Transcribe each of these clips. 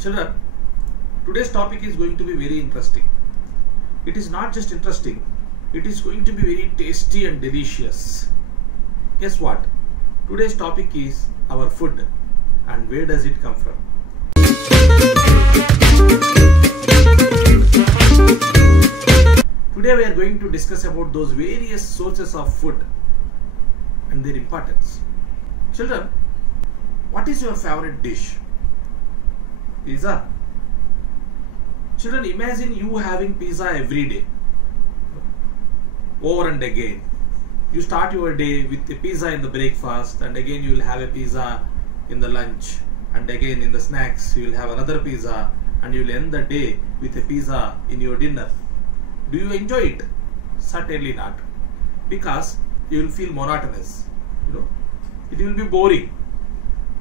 Children, today's topic is going to be very interesting. It is not just interesting, it is going to be very tasty and delicious. Guess what? Today's topic is our food and where does it come from. Today we are going to discuss about those various sources of food and their importance. Children, what is your favorite dish? Pizza. Children, imagine you having pizza every day, over and again. You start your day with a pizza in the breakfast, and again you will have a pizza in the lunch, and again in the snacks you will have another pizza, and you will end the day with a pizza in your dinner. Do you enjoy it? Certainly not, because you will feel monotonous. It will be boring.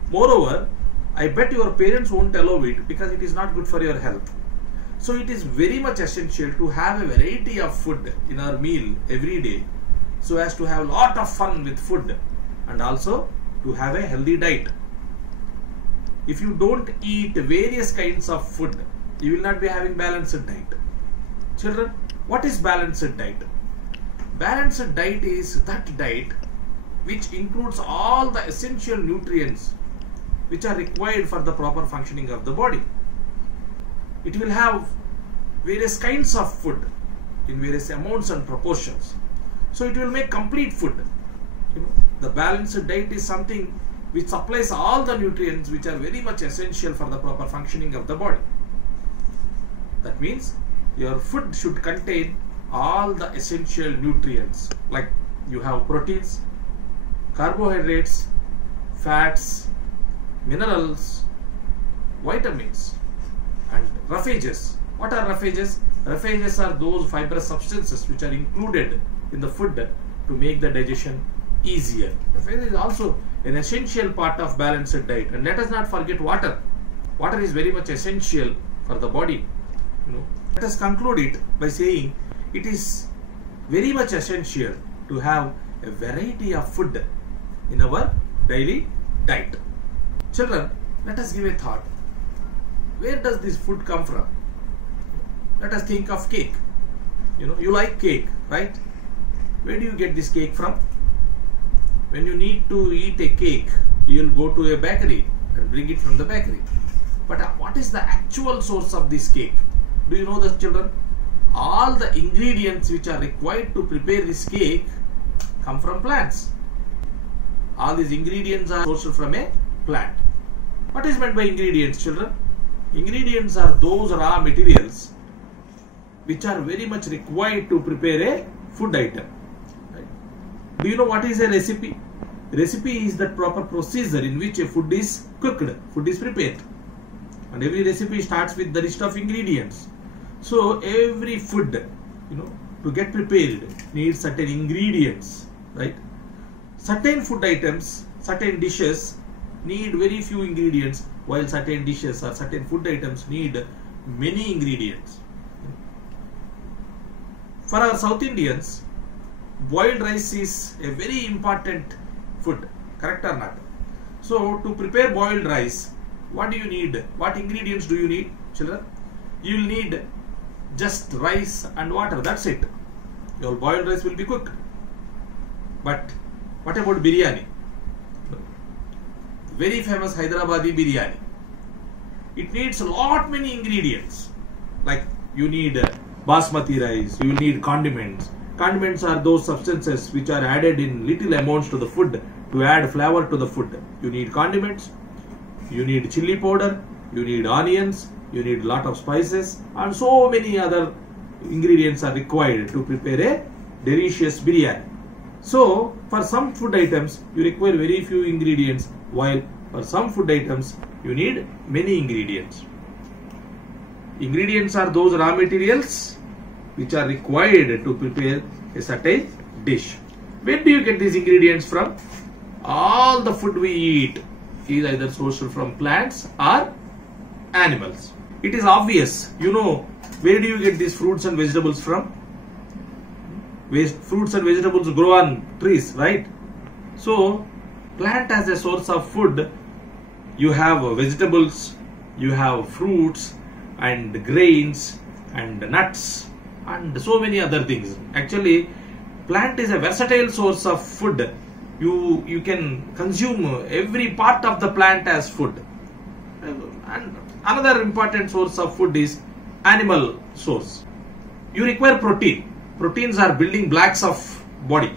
Moreover, I bet your parents won't allow it because it is not good for your health. So it is very much essential to have a variety of food in our meal every day, so as to have a lot of fun with food and also to have a healthy diet. If you don't eat various kinds of food, you will not be having balanced diet. Children, what is balanced diet? Balanced diet is that diet which includes all the essential nutrients which are required for the proper functioning of the body. It will have various kinds of food in various amounts and proportions. So it will make complete food. The balanced diet is something which supplies all the nutrients which are very much essential for the proper functioning of the body. That means your food should contain all the essential nutrients, like you have proteins, carbohydrates, fats, minerals, vitamins, and roughages. What are roughages? Roughages are those fibrous substances which are included in the food to make the digestion easier. Roughage is also an essential part of balanced diet. And let us not forget water. Water is very much essential for the body. Let us conclude it by saying it is very much essential to have a variety of food in our daily diet. Children, let us give a thought. Where does this food come from? Let us think of cake. You like cake, right? Where do you get this cake from? When you need to eat a cake, you will go to a bakery and bring it from the bakery. But what is the actual source of this cake? Do you know that, children? All the ingredients which are required to prepare this cake come from plants. All these ingredients are sourced from a plant. What is meant by ingredients, children? Ingredients are those raw materials which are very much required to prepare a food item. Right? Do you know what is a recipe? Recipe is the proper procedure in which a food is cooked, food is prepared. And every recipe starts with the list of ingredients. So every food, to get prepared needs certain ingredients, right? Certain food items, certain dishes need very few ingredients, while certain dishes or certain food items need many ingredients. For our South Indians, boiled rice is a very important food, correct or not? So to prepare boiled rice, what do you need? What ingredients do you need, children? You will need just rice and water, that's it. Your boiled rice will be cooked. But what about biryani? Very famous Hyderabadi biryani. It needs many ingredients. Like you need basmati rice, you will need condiments. Condiments are those substances which are added in little amounts to the food to add flavor to the food. You need condiments, you need chili powder, you need onions, you need lot of spices, and so many other ingredients are required to prepare a delicious biryani. So for some food items you require very few ingredients, while for some food items you need many ingredients. Ingredients are those raw materials which are required to prepare a certain dish. Where do you get these ingredients from? All the food we eat is either sourced from plants or animals. It is obvious, where do you get these fruits and vegetables from? Fruits and vegetables grow on trees, right? So plant as a source of food, you have vegetables, you have fruits and grains and nuts and so many other things. Actually, plant is a versatile source of food. You can consume every part of the plant as food. And another important source of food is animal source. You require protein. Proteins are building blocks of body.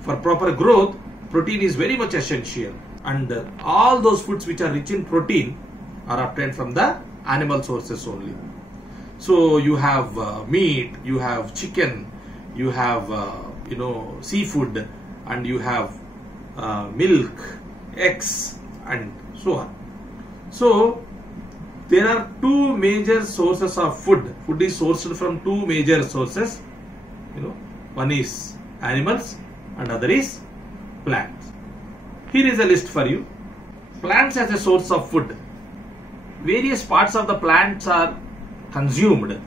For proper growth, protein is very much essential. And all those foods which are rich in protein are obtained from the animal sources only. So you have meat, you have chicken, you have seafood, and you have milk, eggs, and so on. So there are two major sources of food. Food is sourced from two major sources. One is animals and other is plants. Here is a list for you. Plants as a source of food. Various parts of the plants are consumed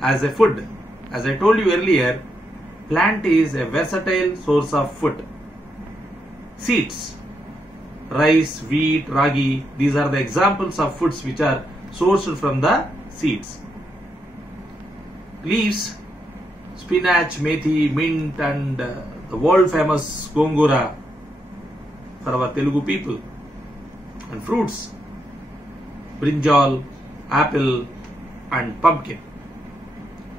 as a food. As I told you earlier, plant is a versatile source of food. Seeds, rice, wheat, ragi, these are the examples of foods which are sourced from the seeds. Leaves, spinach, methi, mint, and the world famous gongura for our Telugu people. And fruits, brinjal, apple, and pumpkin.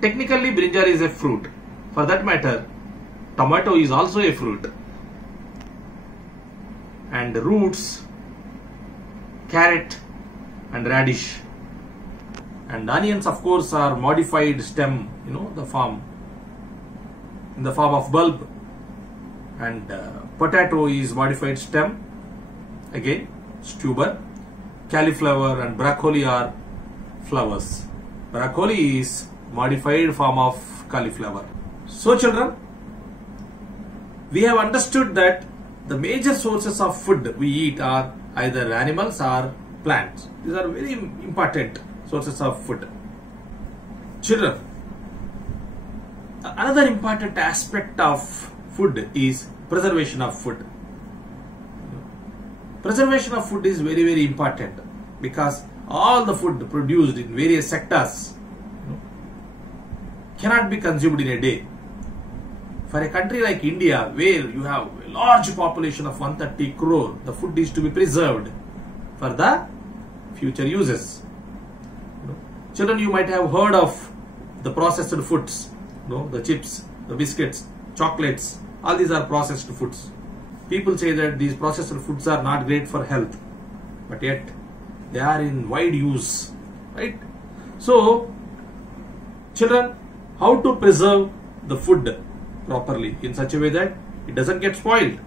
Technically, brinjal is a fruit. For that matter, tomato is also a fruit. And roots, carrot, and radish. And onions, of course, are modified stem, in the form of bulb. And potato is modified stem, again tuber. Cauliflower and broccoli are flowers. Broccoli is modified form of cauliflower. So children, we have understood that the major sources of food we eat are either animals or plants. These are very important sources of food. Children, another important aspect of food is preservation of food. Preservation of food is very, very important because all the food produced in various sectors cannot be consumed in a day. For a country like India, where you have a large population of 130 crore, the food is to be preserved for the future uses. Children, you might have heard of the processed foods, the chips, the biscuits, chocolates, all these are processed foods. People say that these processed foods are not great for health, but yet they are in wide use, right? So, children, how to preserve the food properly in such a way that it doesn't get spoiled?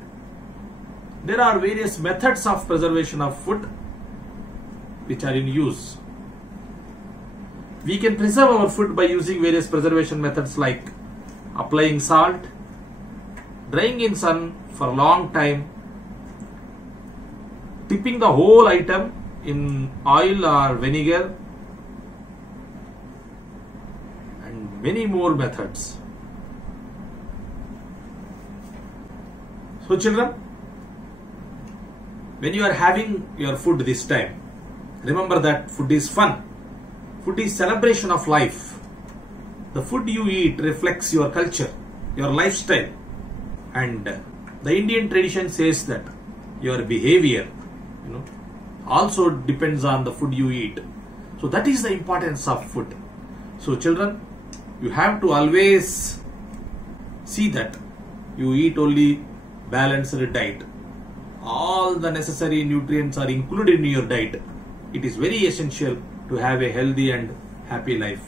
There are various methods of preservation of food which are in use. We can preserve our food by using various preservation methods like applying salt, drying in sun for a long time, dipping the whole item in oil or vinegar, and many more methods. So children, when you are having your food this time, remember that food is fun. Food is celebration of life. The food you eat reflects your culture, your lifestyle. And the Indian tradition says that your behavior, also depends on the food you eat. So that is the importance of food. So children, you have to always see that you eat only balanced diet. All the necessary nutrients are included in your diet. It is very essential to have a healthy and happy life.